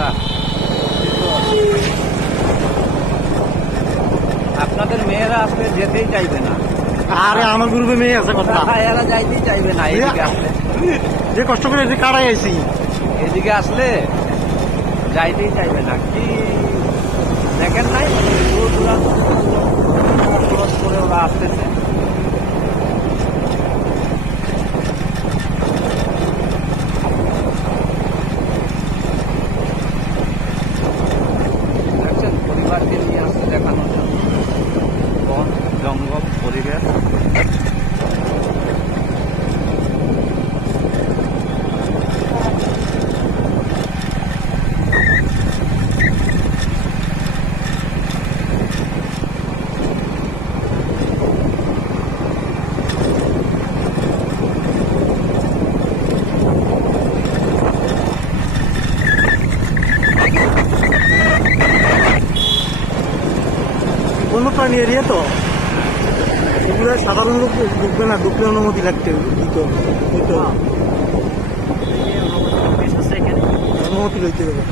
অবস্থা। আপনাদের মেয়েরা আসলে যেতেই চাইবে না। আরে আমার গ্রুপে মেয়ে আছে কথা, এরা যাইতেই চাইবে না এদিকে আসলে। যে কষ্ট করে যে কাটাই আইছি এদিকে আসলে যাইতেই চাইবে না। কি দেখেন নাই, দূর দূরান্ত ক্রস করে ওরা আসতেছে। দেখছেন, পরিবারকে নিয়ে আসতে দেখানোর জন্য বন জঙ্গল পরিবেশ। বন্যপ্রাণী এরিয়া তো, এগুলো সাধারণ লোক ঢুকবে না, ঢুকলে অনুমতি লাগতে দিত, অনুমতি লইতে হবে।